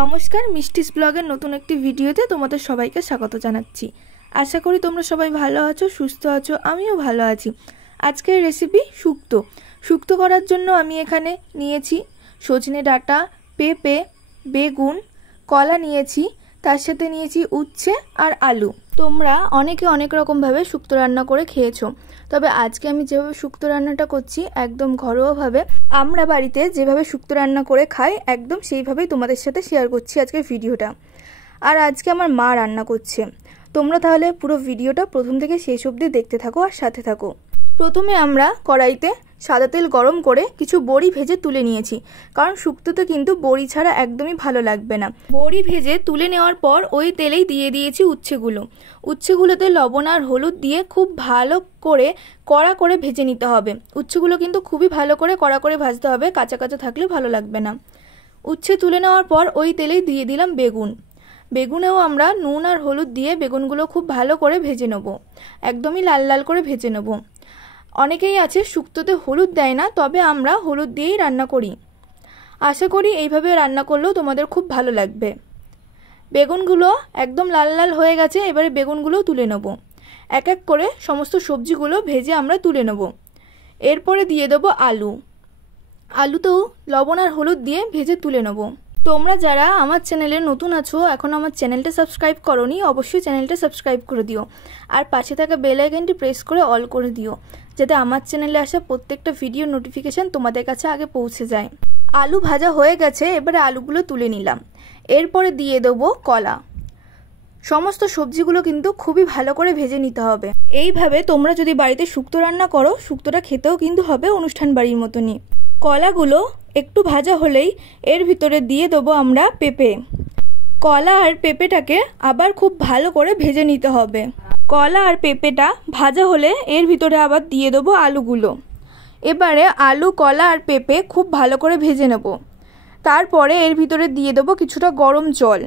নমস্কার, মিষ্টিস ব্লগের নতুন একটি ভিডিওতে তোমাদের সবাইকে স্বাগত জানাচ্ছি। আশা করি তোমরা সবাই ভালো আছো, সুস্থ আছো। আমিও ভালো আছি। আজকের রেসিপি শুক্তো। শুক্তো করার জন্য আমি এখানে নিয়েছি সজনে ডাঁটা, পেঁপে, বেগুন, কলা নিয়েছি, তার সাথে নিয়েছি উচ্ছে আর আলু। তোমরা অনেকে অনেক রকমভাবে শুক্তো রান্না করে খেয়েছো, তবে আজকে আমি যেভাবে শুক্তো রান্নাটা করছি একদম ঘরোয়াভাবে, আমরা বাড়িতে যেভাবে শুক্তো রান্না করে খাই একদম সেইভাবেই তোমাদের সাথে শেয়ার করছি আজকের ভিডিওটা। আর আজকে আমার মা রান্না করছে। তোমরা তাহলে পুরো ভিডিওটা প্রথম থেকে শেষ অবধি দেখতে থাকো আর সাথে থাকো। প্রথমে আমরা কড়াইতে সাদা তেল গরম করে কিছু বড়ি ভেজে তুলে নিয়েছি, কারণ শুক্তোতে কিন্তু বড়ি ছাড়া একদমই ভালো লাগবে না। বড়ি ভেজে তুলে নেওয়ার পর ওই তেলেই দিয়ে দিয়েছি উচ্ছেগুলোতে লবণ আর হলুদ দিয়ে খুব ভালো করে কড়া করে ভেজে নিতে হবে। উচ্ছেগুলো কিন্তু খুবই ভালো করে কড়া করে ভাজতে হবে, কাঁচা কাঁচা থাকলে ভালো লাগবে না। উচ্ছে তুলে নেওয়ার পর ওই তেলেই দিয়ে দিলাম বেগুনেও আমরা নুন আর হলুদ দিয়ে বেগুনগুলো খুব ভালো করে ভেজে নেব, একদমই লাল লাল করে ভেজে নেব। অনেকেই আছে শুক্তোতে হলুদ দেয় না, তবে আমরা হলুদ দিয়েই রান্না করি। আশা করি এইভাবে রান্না করলেও তোমাদের খুব ভালো লাগবে। বেগুনগুলো একদম লাল লাল হয়ে গেছে, এবারে বেগুনগুলো তুলে নেব। এক এক করে সমস্ত সবজিগুলো ভেজে আমরা তুলে নেব। এরপরে দিয়ে দেবো আলুতেও লবণ আর হলুদ দিয়ে ভেজে তুলে নেব। তোমরা যারা আমার চ্যানেলে নতুন আছো, এখন আমার চ্যানেলটা সাবস্ক্রাইব করোনি, অবশ্যই চ্যানেলটা সাবস্ক্রাইব করে দিও আর পাশে থাকা বেল আইকনটি প্রেস করে অল করে দিও, যাতে আমার চ্যানেলে আসা প্রত্যেকটা ভিডিও নোটিফিকেশান তোমাদের কাছে আগে পৌঁছে যায়। আলু ভাজা হয়ে গেছে, এবারে আলুগুলো তুলে নিলাম। এরপরে দিয়ে দেবো কলা। সমস্ত সবজিগুলো কিন্তু খুবই ভালো করে ভেজে নিতে হবে। এইভাবে তোমরা যদি বাড়িতে শুক্তো রান্না করো, শুক্তোটা খেতেও কিন্তু হবে অনুষ্ঠান বাড়ির মতনই। কলাগুলো একটু ভাজা হলেই এর ভিতরে দিয়ে দেবো আমরা পেঁপে। কলা আর পেঁপেটাকে আবার খুব ভালো করে ভেজে নিতে হবে। কলা আর পেঁপেটা ভাজা হলে এর ভিতরে আবার দিয়ে দেবো আলুগুলো। এবারে আলু, কলা আর পেঁপে খুব ভালো করে ভেজে নেব। তারপরে এর ভিতরে দিয়ে দেবো কিছুটা গরম জল।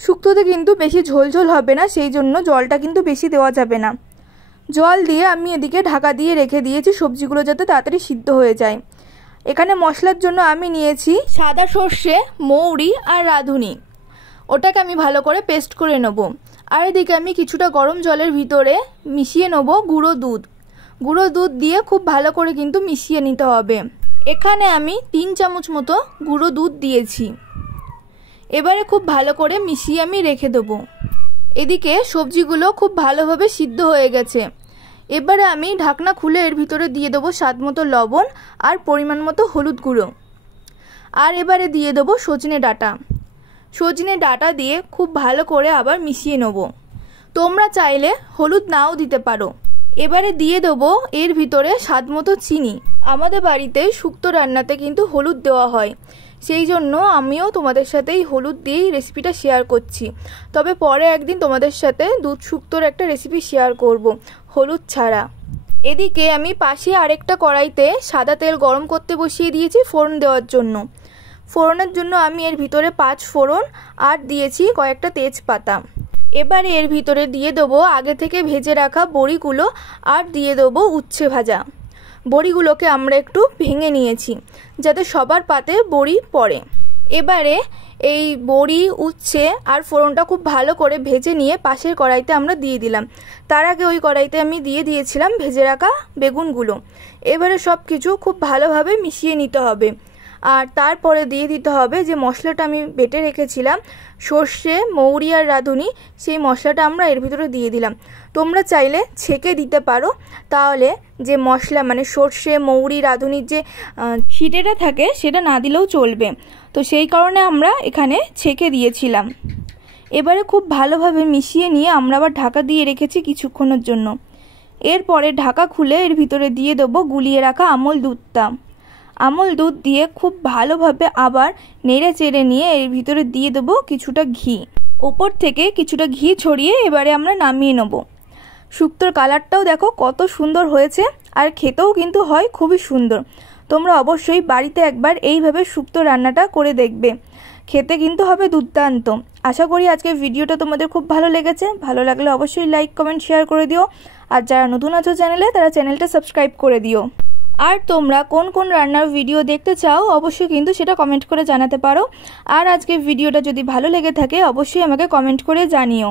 শুক্তোতে কিন্তু বেশি ঝোল হবে না, সেই জন্য জলটা কিন্তু বেশি দেওয়া যাবে না। জল দিয়ে আমি এদিকে ঢাকা দিয়ে রেখে দিয়েছি সবজিগুলো যাতে তাড়াতাড়ি সিদ্ধ হয়ে যায়। এখানে মশলার জন্য আমি নিয়েছি সাদা সর্ষে, মৌরি আর রাঁধুনি। ওটাকে আমি ভালো করে পেস্ট করে নেব। আর এদিকে আমি কিছুটা গরম জলের ভিতরে মিশিয়ে নেব গুঁড়ো দুধ দিয়ে খুব ভালো করে কিন্তু মিশিয়ে নিতে হবে। এখানে আমি 3 চামচ মতো গুঁড়ো দুধ দিয়েছি। এবারে খুব ভালো করে মিশিয়ে আমি রেখে দেবো। এদিকে সবজিগুলো খুব ভালোভাবে সিদ্ধ হয়ে গেছে। এবারে আমি ঢাকনা খুলে এর ভিতরে দিয়ে দেবো স্বাদ মতো লবণ আর পরিমাণ মতো হলুদ গুঁড়ো। আর এবারে দিয়ে দেবো সজনে ডাঁটা দিয়ে খুব ভালো করে আবার মিশিয়ে নেব। তোমরা চাইলে হলুদ নাও দিতে পারো। এবারে দিয়ে দেবো এর ভিতরে স্বাদ মতো চিনি। আমাদের বাড়িতে শুক্তো রান্নাতে কিন্তু হলুদ দেওয়া হয়, সেই জন্য আমিও তোমাদের সাথে এই হলুদ দিয়েই রেসিপিটা শেয়ার করছি। তবে পরে একদিন তোমাদের সাথে দুধ শুক্তোর একটা রেসিপি শেয়ার করব হলুদ ছাড়া। এদিকে আমি পাশে আরেকটা কড়াইতে সাদা তেল গরম করতে বসিয়ে দিয়েছি ফোড়ন দেওয়ার জন্য। ফোড়নের জন্য আমি এর ভিতরে 5 ফোড়ন আর দিয়েছি কয়েকটা তেজপাতা। এবারে এর ভিতরে দিয়ে দেবো আগে থেকে ভেজে রাখা বড়িগুলো আর দিয়ে দেবো উচ্ছে ভাজা। বড়িগুলোকে আমরা একটু ভেঙে নিয়েছি যাতে সবার পাতে বড়ি পড়ে। এবারে এই বড়ি, উচ্ছে আর ফোড়নটা খুব ভালো করে ভেজে নিয়ে পাশের কড়াইতে আমরা দিয়ে দিলাম। তার আগে ওই কড়াইতে আমি দিয়ে দিয়েছিলাম ভেজে রাখা বেগুনগুলো। এবারে সব কিছু খুব ভালোভাবে মিশিয়ে নিতে হবে। আর তারপরে দিয়ে দিতে হবে যে মশলাটা আমি বেটে রেখেছিলাম, সর্ষে, মৌরি আর রাঁধুনি, সেই মশলাটা আমরা এর ভিতরে দিয়ে দিলাম। তোমরা চাইলে ছেঁকে দিতে পারো, তাহলে যে মশলা মানে সর্ষে, মৌরি, রাঁধুনির যে ছিটেটা থাকে সেটা না দিলেও চলবে। তো সেই কারণে আমরা এখানে ছেঁকে দিয়েছিলাম। এবারে খুব ভালোভাবে মিশিয়ে নিয়ে আমরা আবার ঢাকা দিয়ে রেখেছি কিছুক্ষণের জন্য। এরপরে ঢাকা খুলে এর ভিতরে দিয়ে দেবো গুলিয়ে রাখা আমল দুধ দিয়ে খুব ভালোভাবে আবার নেড়ে চেড়ে নিয়ে এর ভিতরে দিয়ে দেবো কিছুটা ঘি। ওপর থেকে কিছুটা ঘি ছড়িয়ে এবারে আমরা নামিয়ে নেব। শুক্তোর কালারটাও দেখো কত সুন্দর হয়েছে, আর খেতেও কিন্তু হয় খুবই সুন্দর। তোমরা অবশ্যই বাড়িতে একবার এইভাবে শুক্তো রান্নাটা করে দেখবে, খেতে কিন্তু হবে দুর্দান্ত। আশা করি আজকের ভিডিওটা তোমাদের খুব ভালো লেগেছে। ভালো লাগলে অবশ্যই লাইক, কমেন্ট, শেয়ার করে দিও। আর যারা নতুন আছো চ্যানেলে, তারা চ্যানেলটা সাবস্ক্রাইব করে দিও। আর তোমরা কোন কোন রান্নার ভিডিও দেখতে চাও অবশ্যই কিন্তু সেটা কমেন্ট করে জানাতে পারো। আর আজকের ভিডিওটা যদি ভালো লেগে থাকে অবশ্যই আমাকে কমেন্ট করে জানিও।